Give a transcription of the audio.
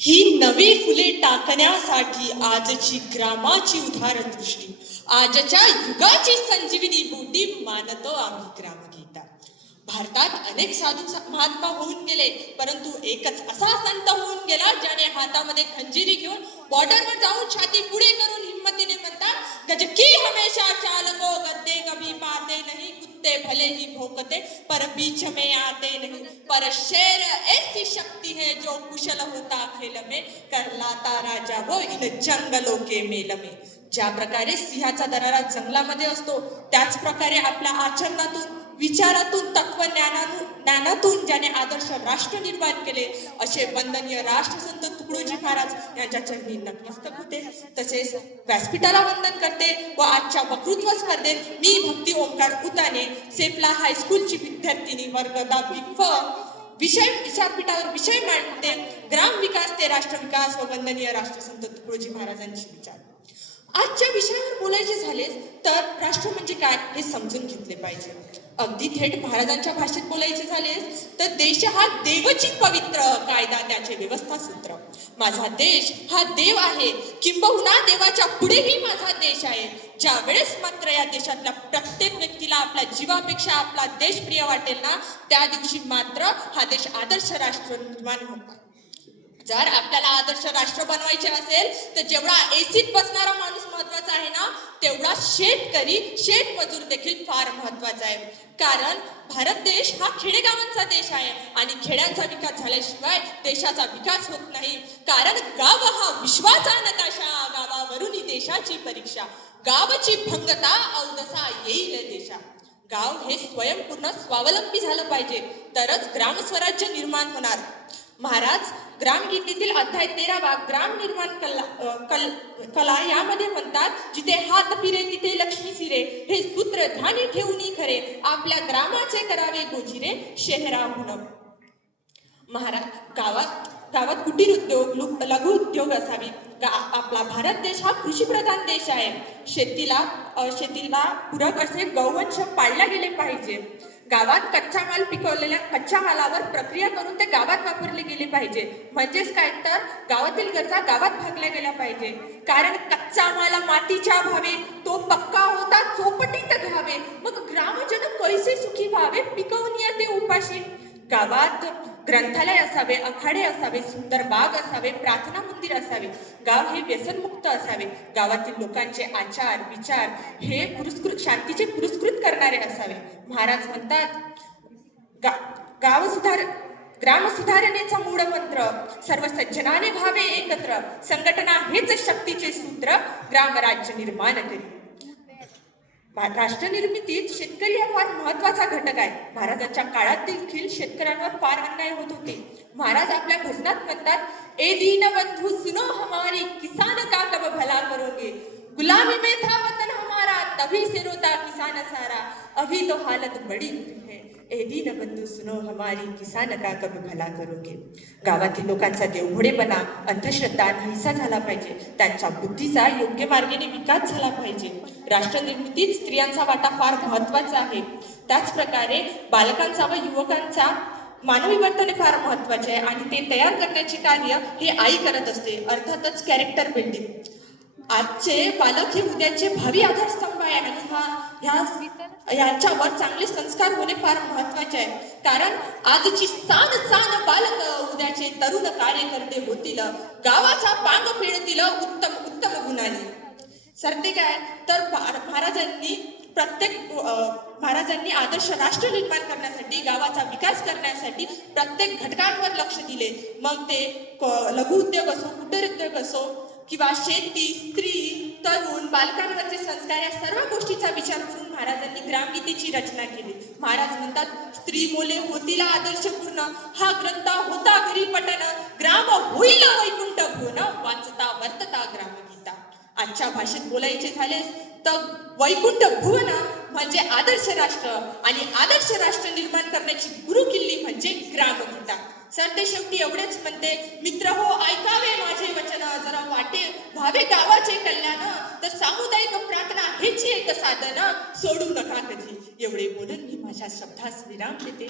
ही नवी फुले टाकण्यासाठी आजची ग्रामाची उदाहरण दृष्टी. आजच्या युगाची संजीवनी बोटी मानतो आम्ही ग्रामगीता. भारतात अनेक साधू महात्मा होऊन गेले परंतु एकच असा संत होऊन गेला ज्याने हातामध्ये खंजिरी घेऊन बॉर्डरवर जाऊन छाती पुढे करून हिंमतीने म्हणतात गज की हमेशा चालको गद्दे कभी पाते नाही कुत्ते भले ही भोकते पर बीच में आते नहीं। पर शेर ऐसी शक्ति है जो कुशल होता खेल में कहलाता राजा वो इन जंगलों के मेल में। ज्या प्रकारे सिंहाचा दरारा जंगलामध्ये असतो त्याच प्रकारे आपल्या आचरणातून विचारातून तत्व ज्ञानातून ज्ञानातून ज्याने आदर्श राष्ट्र निर्माण केले असे वंदनीय राष्ट्रसंत तुकडोजी महाराज यांच्या चरणी नतमस्तक होते. तसेच व्यासपीठाला वंदन करते व आजच्या वक्तृत्व स्पर्धेत मी भक्ती ओंकार उताने सेफला हायस्कूलची विद्यार्थिनी वर्ग दहावी फ. विषय विचारपीठावर विषय मांडते. ग्राम विकास ते राष्ट्र विकास व वंदनीय राष्ट्रसंत तुकडोजी महाराजांची विचार. आजच्या विषयावर बोलायचे झाले तर राष्ट्र म्हणजे काय हे समजून घेतले पाहिजे. अगदी थेट महाराजांच्या भाषेत बोलायचे झालेस तर देश हा देवची पवित्र कायदा त्याचे व्यवस्था सूत्र. माझा देश हा देव आहे किंबहुना देवाच्या पुढेही माझा देश आहे. ज्या वेळेस मात्र या देशातल्या प्रत्येक व्यक्तीला आपल्या जीवापेक्षा आपला देश प्रिय वाटेल ना त्या दिवशी मात्र हा देश आदर्श राष्ट्र निर्माण होणार. जर आपल्याला आदर्श राष्ट्र बनवायचे असेल तर जेवढा एसीत बसणारा माणूस महत्त्वाचा आहे ना तेवढा शेतकरी शेतमजूर देखील फार महत्त्वाचा आहे. कारण भारत देश हा खेडेगावांचा देश आहे आणि खेड्यांचा विकास झाल्याशिवाय देशाचा विकास होत नाही. कारण गाव हा विश्वाचा नकाशा गावावरून देशाची परीक्षा. गावची भंगता अवदसा येईल देशा गाव हे स्वयंपूर्ण स्वावलंबी झालं पाहिजे. तरच ग्रामस्वराज्य निर्माण होणार. महाराज ग्रामगीतेतील अध्याय तेरावा ग्राम निर्माण कला कल कला यामध्ये म्हणतात जिथे हात फिरे तिथे लक्ष्मी फिरे हे सूत्र ध्यानी ठेवून खरे आपल्या ग्रामाचे करावे गोजिरे शहराहून. महाराज गावात गावात कुटीर उद्योग लु- लघु उद्योग असावी. आपला भारत देश हा कृषीप्रधान देश आहे. शेतीला शेतीला पूरक असे गौवंश पाळल्या गेले पाहिजे. गावात कच्चा माल पिकवलेल्या कच्च्या मालावर प्रक्रिया करून ते गावात वापरले गेले पाहिजे. म्हणजेच काय तर गावातील गरजा गावात भागल्या गेल्या पाहिजे. कारण कच्चा माल मातीच्या भावे तो पक्का होता चोपटीत घावे मग ग्रामजन कैसे सुखी व्हावे पिकवून येते उपाशी. गावात ग्रंथालय असावे अखाडे असावे सुंदर बाग असावे प्रार्थना मंदिर असावे गाव हे व्यसनमुक्त असावे. गावातील लोकांचे आचार विचार हे पुरस्कृत शांतीचे पुरस्कृत करणारे असावे. महाराज म्हणतात गा- गाव सुधार ग्राम सुधारणेचा मूळ मंत्र सर्व सज्जनाने व्हावे एकत्र संघटना हेच शक्तीचे सूत्र ग्रामराज्य निर्माण करी. राष्ट्रनिर्मितीत निर्मितीत शेतकरी हा फार महत्त्वाचा घटक आहे. महाराजांच्या काळात देखील शेतकऱ्यांवर फार अन्याय होत होते. महाराज आपल्या भजनात म्हणतात ए दीन बंधू सुनो हमारी किसान का कब भला करोगे? गुलामी में था वतन हमारा तभी से रोता किसान सारा अभी तो हालत बड़ी। ए दीन बंधू सुनो हमारी किसान का कब भला करोगे? गावातील लोकांचा देवघोडेपणा अंधश्रद्धा नाहीसा झाला पाहिजे. त्यांच्या बुद्धीचा योग्य मार्गाने विकास झाला पाहिजे. राष्ट्रनिर्मितीत स्त्रियांचा वाटा फार महत्त्वाचा आहे. त्याच प्रकारे बालकांचा व युवकांचा मानवी वर्तन फार महत्त्वाचे आहे आणि ते तयार करण्याचे कार्य हे आई करत असते. अर्थातच कॅरेक्टर बिल्डिंग आजचे पालक हे उद्याचे भावी आधारस्तंभ आहे आणि हा ह्या यांच्यावर चांगले संस्कार होणे फार महत्त्वाचे आहे. कारण आजची सान सान बालक उद्याचे तरुण कार्यकर्ते होतील. गावाचा पांग फेडतील उत्तम उत्तम गुणाने. सरते काय तर महाराजांनी प्रत्येक अं, महाराजांनी आदर्श राष्ट्र निर्माण करण्यासाठी गावाचा विकास करण्यासाठी प्रत्येक घटकांवर लक्ष दिले. मग ते लघु उद्योग असो कुटीर उद्योग असो किंवा शेती स्त्री तरुण बालकांवरचे संस्कार या सर्व गोष्टीचा विचार करून महाराजांनी ग्रामगीतेची रचना केली. महाराज म्हणतात स्त्री मोले होतील आदर्श पूर्ण हा ग्रंथ होता घरी पटन ग्राम होईल वैकुंठ भुवन वाचता वर्तता ग्रामगीता. आजच्या भाषेत बोलायचे झाले तर वैकुंठ भुवन म्हणजे आदर्श राष्ट्र आणि आदर्श राष्ट्र निर्माण करण्याची गुरुकिल्ली म्हणजे ग्रामगीता. सर ते शेवटी एवढेच म्हणते मित्र हो ऐकावे माझे वचन. जरा वाटे व्हावे गावाचे कल्याण. तर सामुदायिक प्रार्थना हेच एक साधन. सोडू नका कधी. एवढे बोलून मी माझ्या शब्दास विराम देते.